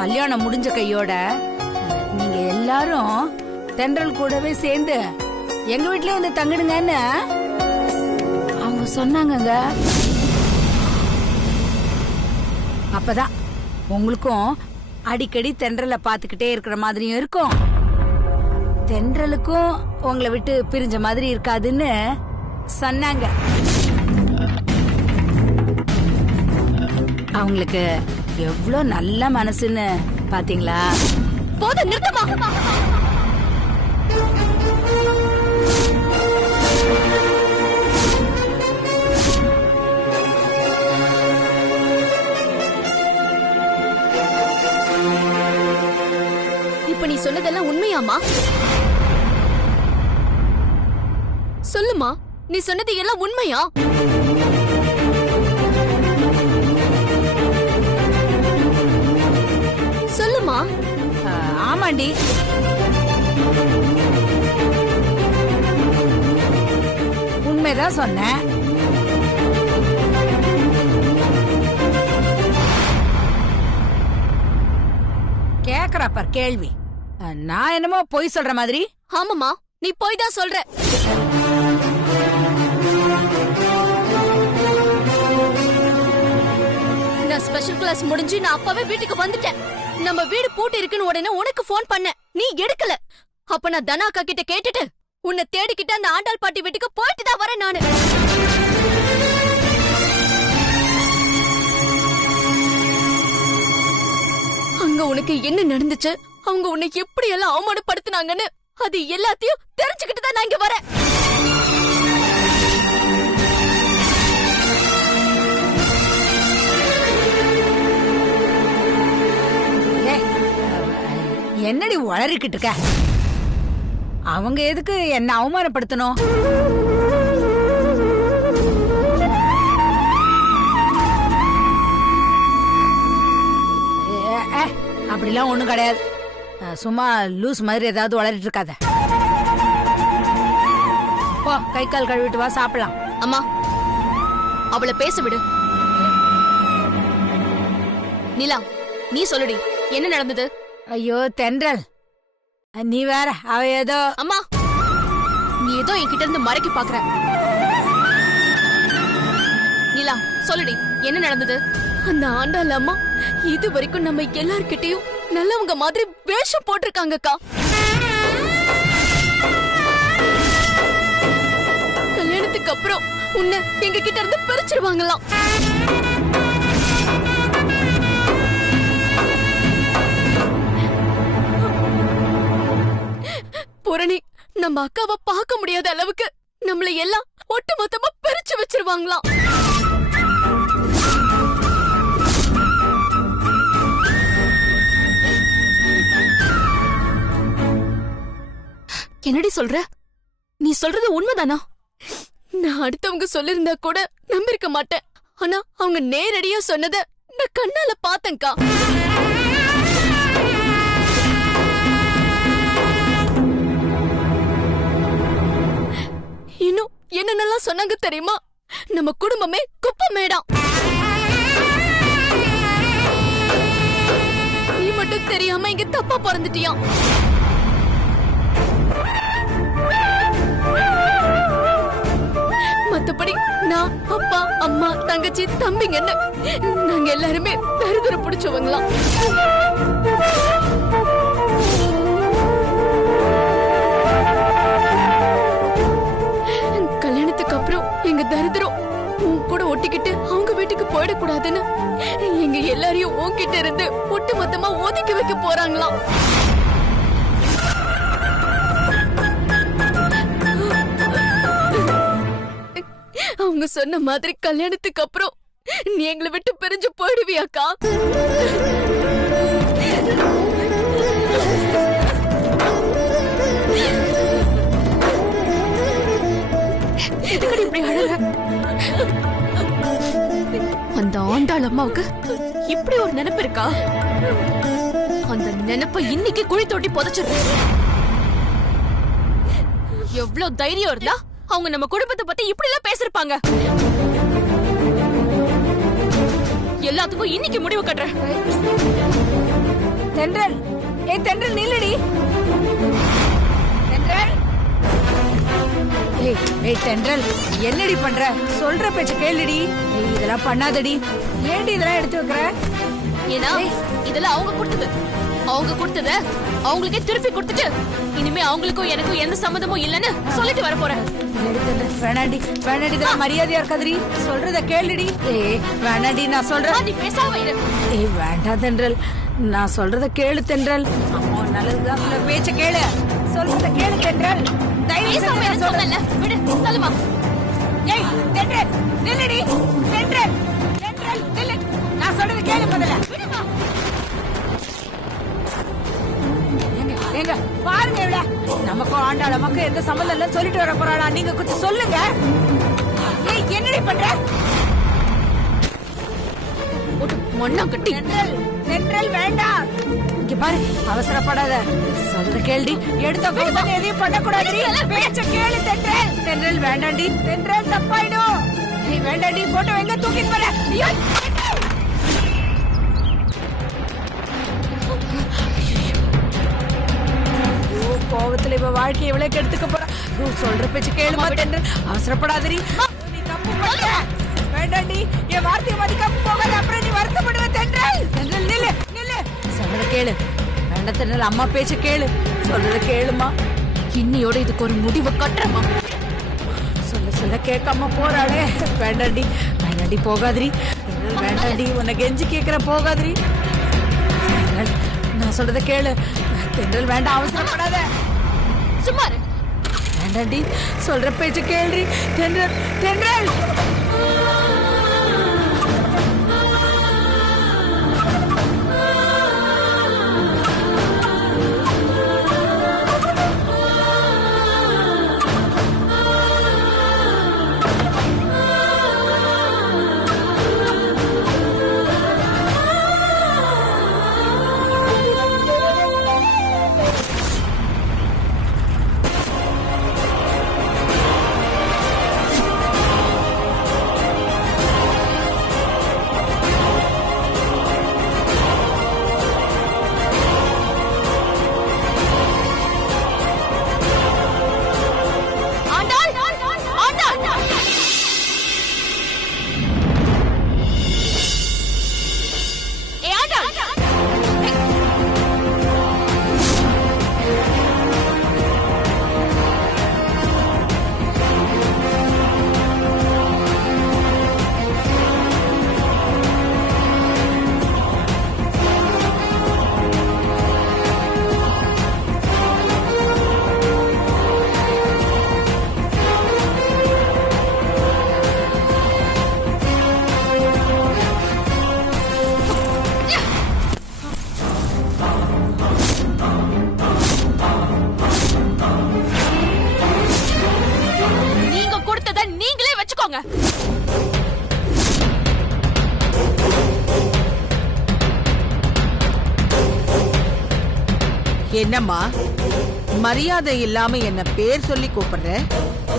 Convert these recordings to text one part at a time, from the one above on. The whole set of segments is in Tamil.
கல்யாணம் முடிஞ்ச கையோட நீங்க எல்லாரும் தென்றல் கூடவே சேர்ந்து எங்க வீட்லயே வந்து தங்கிடுங்கன்னு அவங்க சொன்னாங்கங்க. அப்பதான் உங்களுக்கும் அடிக்கடி தென்றலை பாத்துக்கிட்டே இருக்கிற மாதிரியும் இருக்கும், தென்றலுக்கும் உங்களை விட்டு பிரிஞ்ச மாதிரி இருக்காதுன்னு சொன்னாங்க. அவங்களுக்கு எவ்வளவு நல்ல மனசுன்னு பாத்தீங்களா? போதும், நிறுத்தமா. இப்ப நீ சொன்னதெல்லாம் உண்மையாமா? சொல்லுமா, நீ சொன்னது எல்லாம் உண்மையா? சொல்லுமா. ஆமாண்டி, உண்மைதான் சொன்னேன். கேக்குறாப்ப கேள்வி, நான் என்னமோ பொய் சொல்ற மாதிரி? ஆமாமா, நீ போய் தான் சொல்ற. நான் ஸ்பெஷல் கிளாஸ் முடிஞ்சு நான் அப்பவே வீட்டுக்கு வந்துட்டேன். நம்ம வீடு பூட்டி இருக்குன்னு உடனே உனக்கு போன் பண்ண, நீ எடுக்கல. அப்ப நான் தனாக்கா கிட்ட கேட்டுட்டு உன்னை தேடிக்கிட்டு அந்த ஆண்டாள் பாட்டி வீட்டுக்கு போயிட்டு தான் வரேன் நானு. அங்க உனக்கு என்ன நடந்துச்சு, அவங்க உன்னை எப்படி எல்லாம் அவமானப்படுத்தினாங்கன்னு அது எல்லாத்தையும் தெரிஞ்சுக்கிட்டு தான் நான் இங்க வரேன். என்னடி உளறிக்கிட்டு இருக்க? அவங்க எதுக்கு என்ன அவமானப்படுத்தணும்? அப்படிலாம் ஒண்ணும் கிடையாது. சும்மா லூஸ் மாதிரி ஏதாவது உளறிட்டு இருக்காத. போ, கை கால் கழுவிட்டு வா, சாப்பிடலாம். அம்மா, அவளை பேச விடு. நிலா, நீ சொல்லுடி, என்ன நடந்தது? ஐயோ தென்றல், நீ வேற. அவ ஏதோ. அம்மா, நீ ஏதோ என்கிட்ட இருந்து மறைக்க பாக்குற. நிலா, சொல்லுடி, என்ன நடந்தது? அந்த ஆண்டாள் அம்மா இது வரைக்கும் நம்ம எல்லார்கிட்டயும் நல்லவங்க மாதிரி வேஷம் போட்டிருக்காங்கக்கா. கல்யாணத்துக்கு அப்புறம் உன்னை எங்க கிட்ட இருந்து பிரிச்சிருவாங்களாம். பூரணி, நம்ம அக்காவை பார்க்க முடியாத அளவுக்கு நம்மளை எல்லாம் ஒட்டு மொத்தமா பிரிச்சு வச்சிருவாங்களாம். என்னடி சொல்ற? நீ சொல்றது உண்மைதானா? நான் அடுத்தவங்க சொல்லிருந்தா கூட நம்பிருக்க மாட்டேன். ஆனா அவங்க நேரடியா சொன்னத நான் கண்ணால பார்த்தேன்க்கா. இன்னும் என்னென்னலாம் சொன்னாங்க தெரியுமா? நம்ம குடும்பமே குப்பை மேடம். நீ மட்டும் தெரியாம இங்க தப்பா பிறந்துட்டியா? மத்தபடி நான் அப்பா அம்மா தங்கச்சி தம்பிங்கன்னு நாங்க எல்லாருமே தருதர பிடிச்சவங்களாம். கல்யாணத்துக்கு அப்புறம் எங்க தரித்திரம் உன் கூட ஒட்டிக்கிட்டு அவங்க வீட்டுக்கு போயிடக்கூடாதுன்னு எங்க எல்லாரையும் உன்கிட்ட இருந்து ஒட்டு மொத்தமா ஒதுக்கி வைக்க போறாங்களாம். அவங்க சொன்ன மாதிரி கல்யாணத்துக்கு அப்புறம் நீ எங்களை விட்டு பிரிஞ்சு போயிடுவியாக்கா? இப்படி அழற? அந்த ஆண்டாள் அம்மாவுக்கு இப்படி ஒரு நினைப்பு இருக்கா? அந்த நினைப்ப இன்னைக்கு குழி தோண்டி புதைச்சிரு. எவ்வளவு தைரியம் இருந்தா அவங்க நம்ம குடும்பத்தை பத்தி இப்படி எல்லாம் பேசிருப்பாங்க. எல்லாத்துக்கும் இன்னைக்கு முடிவு கட்டுறேன். தென்றல், ஏய் தென்றல் நில்லுடி. தென்றல், ஏய் தென்றல், என்னடி பண்ற? சொல்ற பேச்ச கேளுடி. ஏய் இதெல்லாம் பண்ணாதடி. ஏன்டி இதெல்லாம் எடுத்து வைக்கிற? ஏன்னா இதெல்லாம் அவங்க கொடுத்தத அவங்களுக்கே திருப்பி கொடுத்துட்டு இனிமே அவங்களுக்கும் எனக்கும் எந்த சம்மதமும் இல்லன்னு சொல்லிட்டு வர போறேன். வேணாண்டி வேணாண்டி, இதெல்லாம் மரியாதையா இருக்காதுடி. சொல்றத கேளுடி. ஏய் வேணாண்டி, நான் சொல்றேன். நீ பேசாம இரு. ஏய் வேண்டாம் தென்றல், நான் சொல்றத கேளு தென்றல். அம்மா நல்லதுதான் சொல்ல, பேச்ச கேளு. சொல்றத கேளு தென்றல். பேசாம இரு சொன்னேன்ல. விடு, சொல்லுமா. ஏய் தென்றல் நில்லுடி. தென்றல் தென்றல் நில்லு. நான் சொல்றத கேளு முதல்ல. விடுமா. ஏங்க பாருங்க, இவள நமக்கும் ஆண்டாளமக்கும் எந்த சம்மந்தம் இல்ல சொல்லிட்டு வர போறாளா? நீங்க கொஞ்சம் சொல்லுங்க. ஏய் என்னடி பண்ற? மண்ணா கட்டி. தென்றல் தென்றல் வேண்டாம். இங்க பாரு, அவசரப்படாத. சொல்றத கேளுடி. எடுத்த போதும் எதையும் பண்ணக்கூடாது. பேச்ச கேளு தென்றல். தென்றல் வேண்டாண்டி. தென்றல் தப்பாயிடும். நீ வேண்டாண்டி. போட்டோ எங்க தூக்கிட்டு வர? ஐயோ கோவத்துல இவ வாழ்க்கை எவ்வளவு கெடுத்துக்க போறா. சொல்ற பேச்சு கேளுமா தென்றல். அவசரப்படாதடி. நீ தப்பு பண்ற. வேண்டாண்டி. என் வார்த்தையை மதிக்காம போகாத. அப்புறம் நீ வருத்தப்படுவ தென்றல். தென்றல் நில்லு நில்லு. சொல்றத கேளு. வேண்டாம் தென்றல், அம்மா பேச்ச கேளு. சொல்றத கேளுமா. இன்னியோட இதுக்கு ஒரு முடிவு கட்டுறமா. சொல்ல சொல்ல கேட்காம போறாளே. வேண்டாண்டி வேண்டாண்டி, போகாதிரி. வேண்டாண்டி, உன்னை கெஞ்சி கேக்குற, போகாதிரி. நான் சொல்றத கேளு தென்றல். வேண்டாம், அவசரப்படாத. சும்மா வேண்டாண்டி, சொல்ற பேச்சு கேள்றி. தென்றல் தென்றல். என்னம்மா மரியாதை இல்லாம என்ன பேர் சொல்லி கூப்பிடுற?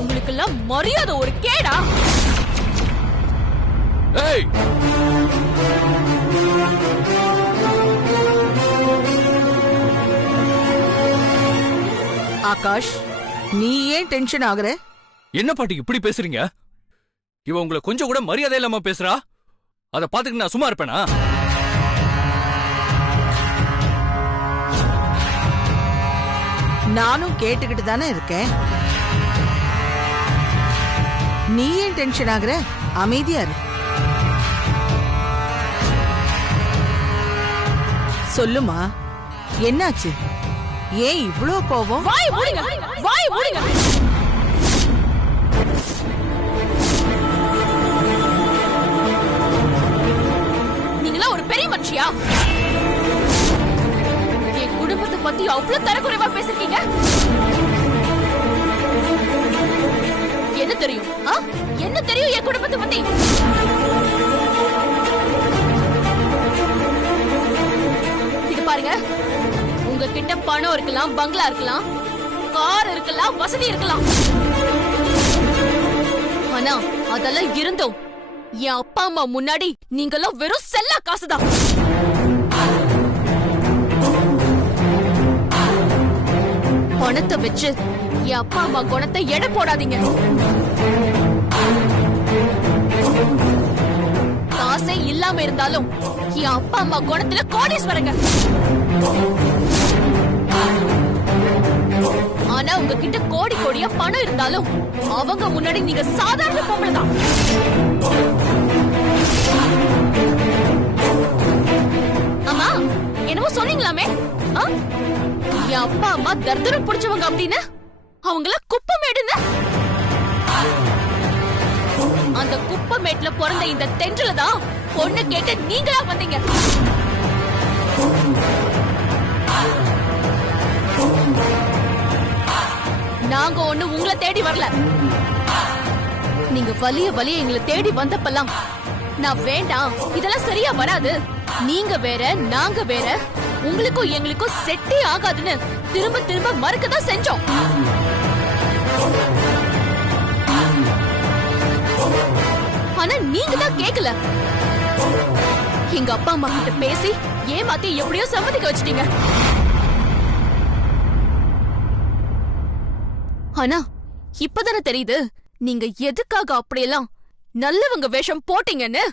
உங்களுக்கு எல்லாம் மரியாதை ஒரு கேடா? ஏய், ஆகாஷ், நீ ஏன் டென்ஷன் ஆகுற? என்ன பாட்டி இப்படி பேசுறீங்க? இவ உங்களை கொஞ்சம் கூட மரியாதை இல்லாம பேசுறா. அத பாத்துக்கிட்டு நான் சும்மா இருப்பேனா? நானும் கேட்டுக்கிட்டு தானே இருக்கேன். நீ ஏன் டென்ஷன் ஆகுற? அமைதியா இரு. சொல்லுமா, என்னாச்சு? ஏன் இவ்ளோ கோபம்? வாய் மூடுங்க, வாய் மூடுங்க. நீங்களா ஒரு பெரிய மனுஷியா? என் குடும்பத்தை பத்தி அவ்வளவு தரக்குறைவா பேசிருக்கீங்க. என்ன தெரியும்? என்ன தெரியும் என் குடும்பத்தை பத்தி? இது பாருங்க, உங்ககிட்ட பணம் இருக்கலாம், பங்களா இருக்கலாம், கார் இருக்கலாம், வசதி இருக்கலாம். ஆனா அதெல்லாம் இருந்தோம் என் அப்பா அம்மா முன்னாடி நீங்கெல்லாம் வெறும் செல்லா காசுதான். பணத்தை வச்சு என் அப்பா அம்மா குணத்தை எடை போடாதீங்க. காசே இல்லாம இருந்தாலும் என் அப்பா அம்மா குணத்துல கோடீஸ்வரங்க. ஆனா உங்ககிட்ட கோடி கோடியா பணம் இருந்தாலும் அவங்க முன்னாடி நீங்க சாதாரண பொம்பளை தான். அம்மா என்னமோ சொன்னீங்களாமே, என் அப்பா அம்மா தர்தரம் பிடிச்சவங்க அப்படின்னு அவங்கள குப்பமேடுன்னு. அந்த குப்பமேட்ல பிறந்த இந்த தென்றல தான் பொண்ணு கேட்டு நீங்களா வந்தீங்க. நாங்க ஒண்ணு உங்களை தேடி வரல. நீங்க வலிய வலிய எங்களை தேடி வந்தப்பெல்லாம் நான் வேண்டாம், இதெல்லாம் சரியா வராது, நீங்க வேற நாங்க வேற, உங்களுக்கும் எங்களுக்கும் செட்டே ஆகாதுன்னு திரும்ப திரும்ப மறுக்கதான் செஞ்சோம். ஆனா நீங்க தான் கேக்கல. எங்க அப்பா அம்மா கிட்ட பேசி ஏமாத்தி எப்படியோ சம்மதிக்க வச்சிட்டீங்க. ஆனா இப்பதானே தெரியுது நீங்க எதுக்காக அப்படியெல்லாம் நல்லவங்க வேஷம் போட்டீங்கன்னு.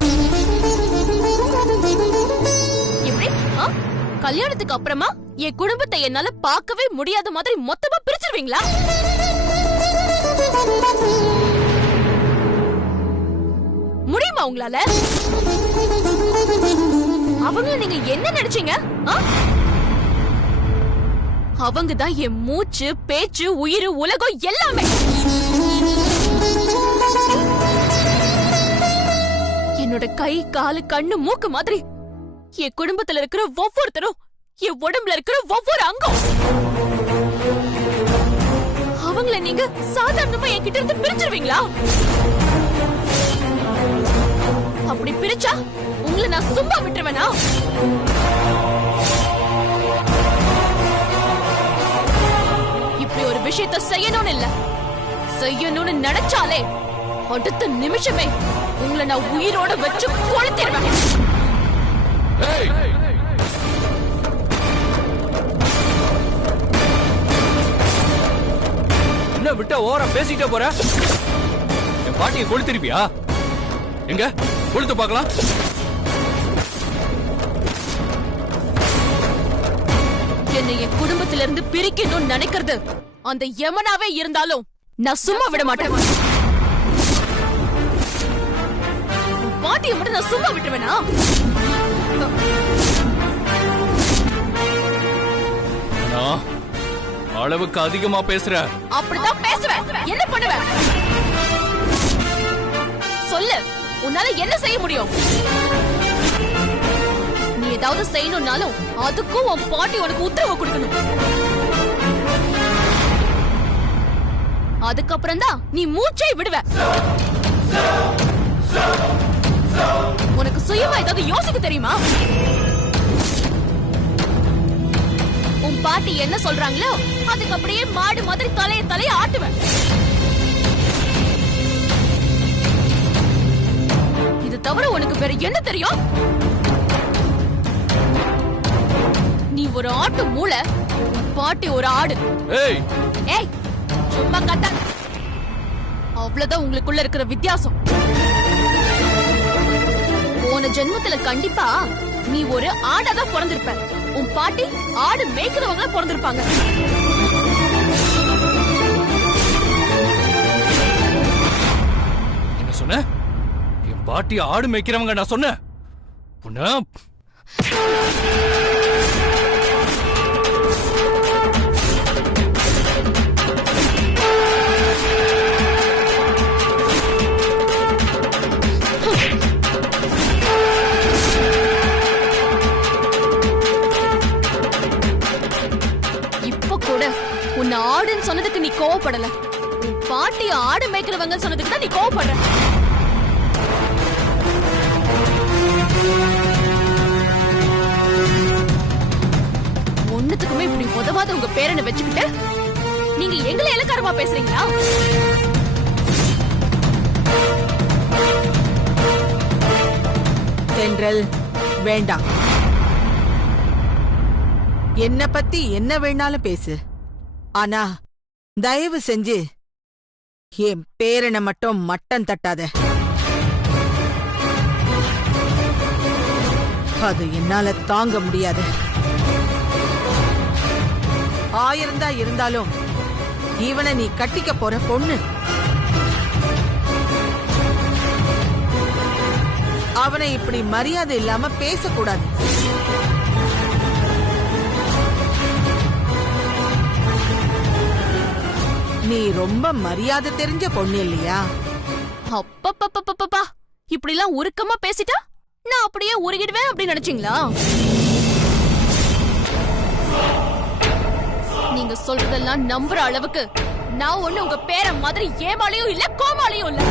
எப்படி கல்யாணத்துக்கு அப்புறமா என் குடும்பத்தை என்னால பார்க்கவே முடியாத மாதிரி மொத்தமா பிரிச்சிருவீங்களா? முடியுமா உங்களால? அவங்கள நீங்க என்ன நினைச்சீங்க? அவங்க தான் என் மூச்சு பேச்சு உயிர் உலகம் எல்லாமே. என்னோட கை காலு கண்ணு மூக்கு மாதிரி என் குடும்பத்துல இருக்கிற ஒவ்வொருத்தரும் என் உடம்புல இருக்கிற ஒவ்வொரு அங்கம். அவங்கள நீங்க சாதாரணமா என்கிட்ட இருந்து பிரிச்சிருவீங்களா? அப்படி பிரிச்சா உங்களை நான் சும்மா விட்டுருவேனா? இப்படி ஒரு விஷயத்த செய்யணும்னு இல்ல, செய்யணும்னு நினைச்சாலே அடுத்த நிமிஷமே உங்களை நான் உயிரோட வச்சு கொளுத்திடுவேன். என்ன விட்டா ஓரம் பேசிட்டே போற? என் பாட்டியை கொளுத்திருப்பியா? எங்க கொளுத்து பார்க்கலாம். என்னை என் குடும்பத்திலிருந்து பிரிக்கணும்னு நினைக்கிறது அந்த யமனாவே இருந்தாலும் நான் சும்மா விட மாட்டேன். பாட்டியை மட்டும் நான் சும்மா விட்டுருவேனா? அளவுக்கு அதிகமா பேசுற. அப்படிதான் பேசுவேன். என்ன பண்ணுவேன் சொல்லு. உன்னால என்ன செய்ய முடியும்? நீ ஏதாவது செய்யணும்னாலும் அதுக்கும் உன் பாட்டி உனக்கு உத்தரவு கொடுக்கணும். அதுக்கப்புறம் தான் நீ மூச்சை விடுவ. உனக்கு சுயமா ஏதாவது யோசிக்க தெரியுமா? உன் பாட்டி என்ன சொல்றாங்களோ அதுக்கு அப்படியே மாடு மாதிரி தலைய ஆட்டுவேன். இது தவிர உனக்கு வேற என்ன தெரியும்? நீ ஒரு ஆட்டு மூளை, உன் பாட்டி ஒரு ஆடு. ஏய் ஏய் சும்மா கத்த. அவ்வளவுதான் உங்களுக்குள்ள இருக்கிற வித்தியாசம். போன ஜென்மத்துல கண்டிப்பா நீ ஒரு ஆடாதான் பிறந்திருப்ப. உன் பாட்டி ஆடு மேய்க்கிறவங்க பிறந்திருப்பாங்க. என்ன சொன்ன? என் பாட்டி ஆடு மேய்க்கிறவங்க நான் சொன்னேன். இப்ப கூட உன்னை ஆடுன்னு சொன்னதுக்கு நீ கோவப்படல. உன் பாட்டி ஆடு மேய்க்கிறவங்க சொன்னதுக்கு தான் நீ கோவப்படுற. ஒண்ணுத்துக்குமே இப்படி உதவாத உங்க பேரனை வச்சுக்கிட்டு நீங்க எங்களை இலக்காரமா பேசுறீங்களா? தென்றல் வேண்டாம். என்ன பத்தி என்ன வேணாலும் பேசு. ஆனா தயவு செஞ்சு என் பேரனை மட்டும் மட்டம் தட்டாத. அது என்னால தாங்க முடியாது. 1000 தான் இருந்தாலும் இவனை நீ கட்டிக்க போற பொண்ணு. அவனை இப்படி மரியாதை இல்லாம பேசக்கூடாது. நீ ரொம்ப மரியாதை தெரிஞ்ச பொண்ணு இல்லையா? அப்பப்பப்பப்பப்பா, இப்படி எல்லாம் உருக்கமா பேசிட்டா நான் அப்படியே உருகிடுவேன் அப்படி நினைச்சீங்களா? நீங்க சொல்றதெல்லாம் நம்புற அளவுக்கு நான் ஒண்ணு உங்க பேர மாதிரி ஏமாளியும் இல்ல கோமாளியும் இல்ல.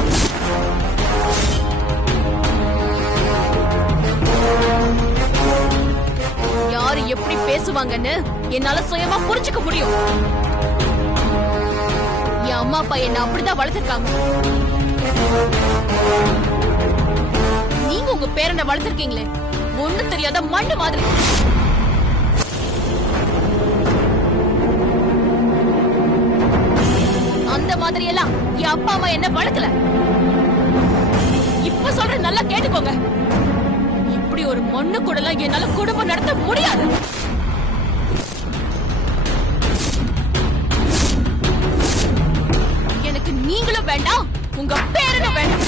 யாரு எப்படி பேசுவாங்கன்னு என்னால சுயமா புரிஞ்சுக்க முடியும். என் அம்மா அப்பா என்ன அப்படிதான் வளர்த்திருக்காங்க. நீங்க உங்க பேரனை வளர்த்திருக்கீங்களே, ஒண்ணு தெரியாத மண்ணு மாதிரி. அந்த மாதிரி எல்லாம் என் அப்பா அம்மா என்ன வளர்க்கல. இப்ப சொல்ற நல்லா கேட்டுக்கோங்க. இப்படி ஒரு மண்ணு கூட எல்லாம் என்னால குடும்பம் நடத்த முடியாது. எனக்கு நீங்களும் வேண்டாம், உங்க பேரனும் வேண்டாம்.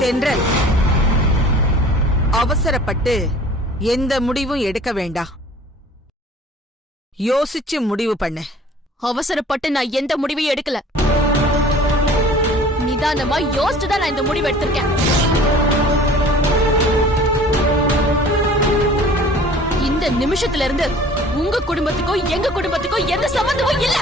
தென்றல், அவசரப்பட்டு எந்த முடிவும் எடுக்க வேண்டாம். யோசிச்சு முடிவு பண்ண. அவசரப்பட்டு நான் எந்த முடிவையும் எடுக்கல. நிதானமா யோசிச்சு தான் நான் இந்த முடிவு எடுத்திருக்கேன். இந்த நிமிஷத்துல இருந்து உங்க குடும்பத்துக்கோ எங்க குடும்பத்துக்கோ எந்த சம்பந்தமும் இல்ல.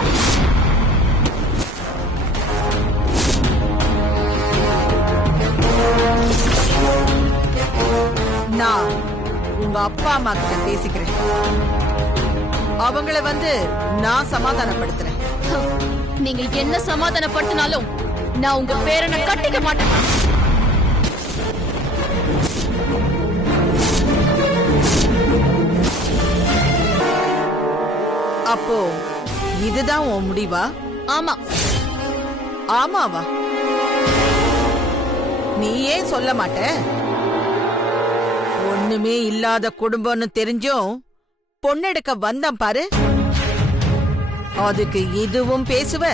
நான் உங்க அப்பா அம்மா கிட்ட பேசிக்கிறேன். அவங்கள நான் சமாதானப்படுத்துறேன். நீங்க என்ன சமாதானப்படுத்தினாலும் நான் உங்க பேரனை கட்டிக்க மாட்டேன். அப்போ இதுதான் உன் முடிவா? ஆமா. ஆமாவா? நீ ஏன் சொல்ல மாட்ட? ஒண்ணுமே இல்லாத குடும்பம்னு தெரிஞ்சும் பொண்ணெடுக்க வந்தான் பாரு. அதுக்கு இதுவும் பேசுவ,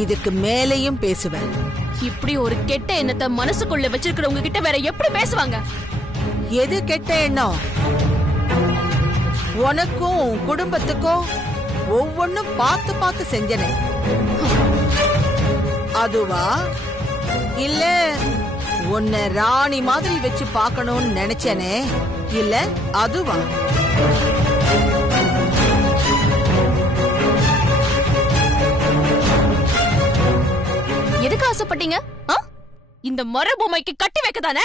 இதுக்கு மேலையும் பேசுவ. இப்படி ஒரு கெட்ட எண்ணத்தை மனசுக்குள்ள வச்சிருக்கிறவங்க கிட்ட வேற எப்படி பேசுவாங்க? எது கெட்ட எண்ணம்? உனக்கும் உன் குடும்பத்துக்கும் ஒவ்வொன்னும் பார்த்து பார்த்து செஞ்சனே, அதுவா? இல்ல உன்னை ராணி மாதிரி வச்சு பார்க்கணும்னு நினைச்சனே, இல்ல அதுவா? எதுக்கு ஆசைப்பட்டீங்க? இந்த மரபொம்மைக்கு கட்டி வைக்கதானே?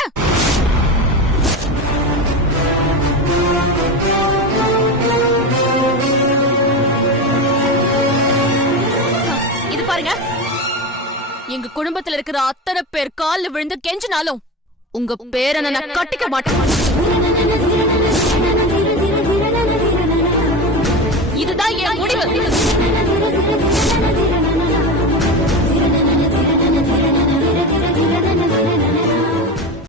இது பாருங்க, எங்க குடும்பத்துல இருக்கிற அத்தனை பேர் கால்ல விழுந்து கெஞ்சினாலும் உங்க பேரனை நான் கட்டிக்க மாட்டேன். இதுதான் என் முடிவு.